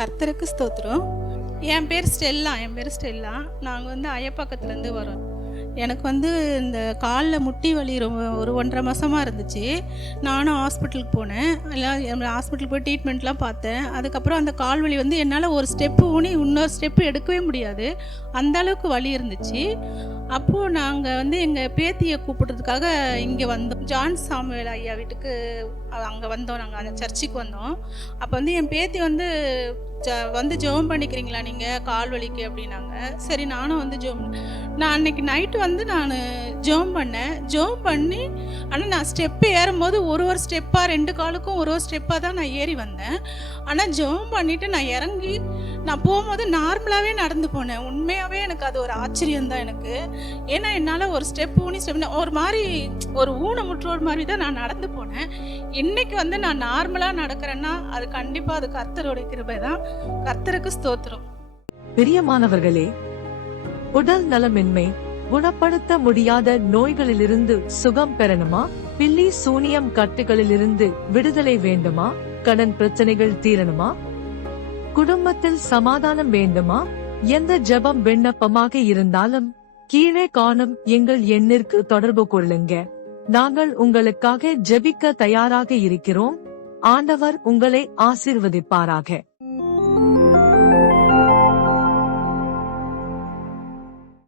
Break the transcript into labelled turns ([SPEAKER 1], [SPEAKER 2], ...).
[SPEAKER 1] கர்த்தருக்கு ஸ்தோத்திரம். என் பேர் ஸ்டெல்லா என் பேர் ஸ்டெல்லா. நாங்கள் வந்து அயப்பாக்கத்துலேருந்து வரோம். எனக்கு வந்து இந்த காலில் முட்டி வலி ரொம்ப ஒரு ஒன்றரை மாதமாக இருந்துச்சு. நானும் ஹாஸ்பிட்டலுக்கு போனேன். எல்லாம் ஹாஸ்பிட்டலுக்கு போய் ட்ரீட்மெண்ட்லாம் பார்த்தேன். அதுக்கப்புறம் அந்த கால் வலி வந்து என்னால் ஒரு ஸ்டெப்பு ஊனி இன்னொரு ஸ்டெப்பு எடுக்கவே முடியாது. அந்த அளவுக்கு வலி இருந்துச்சு. அப்போது நாங்கள் வந்து எங்கள் பேத்தியை கூப்பிட்றதுக்காக இங்கே வந்தோம். ஜான் சாமுவேல் ஐயா வீட்டுக்கு அங்கே வந்தோம் நாங்கள் அந்த சர்ச்சுக்கு வந்தோம். அப்போ வந்து என் பேத்தி வந்து ஜ வந்து ஜெபம் பண்ணிக்கிறீங்களா நீங்கள் கால் வலிக்கு அப்படின்னாங்க. சரி நானும் வந்து ஜெபம் நான் அன்னைக்கு நைட்டு வந்து நான் ஜெபம் பண்ணேன். ஜெபம் பண்ணி ஆனால் நான் ஸ்டெப்பு ஏறும்போது ஒரு ஒரு ஸ்டெப்பாக ரெண்டு காலுக்கும் ஒரு ஒரு ஸ்டெப்பாக தான் நான் ஏறி வந்தேன். ஆனால் ஜெபம் பண்ணிவிட்டு நான் இறங்கி நான் போகும்போது நார்மலாகவே நடந்து போனேன். உண்மையாகவே எனக்கு அது ஒரு ஆச்சரியம் தான் எனக்கு. ஏன்னா என்னால் ஒரு ஸ்டெப் ஊனி ஸ்டெப் ஒரு மாதிரி ஒரு ஊனமுற்றோர் மாதிரி தான் நான் நடந்து போனேன். இன்றைக்கி வந்து நான் நார்மலாக நடக்கிறேன்னா அது கண்டிப்பாக அது கர்த்தரோட கிருபை தான். கர்த்தருக்கு ஸ்தோத்திரம்.
[SPEAKER 2] பிரியமானவர்களே உடல் நலமின்மை குணப்படுத்த முடியாத நோய்களிலிருந்து சுகம் பெறணுமா? பில்லி சூனியம் கட்டுகளிலிருந்து விடுதலை வேண்டுமா? கடன் பிரச்சனைகள் தீரணுமா? குடும்பத்தில் சமாதானம் வேண்டுமா? எந்த ஜெபம் விண்ணப்பமாக இருந்தாலும் கீழே காணும் எங்கள் எண்ணிற்கு தொடர்பு கொள்ளுங்க. நாங்கள் உங்களுக்காக ஜெபிக்க தயாராக இருக்கிறோம். ஆண்டவர் உங்களை ஆசீர்வதிப்பாராக.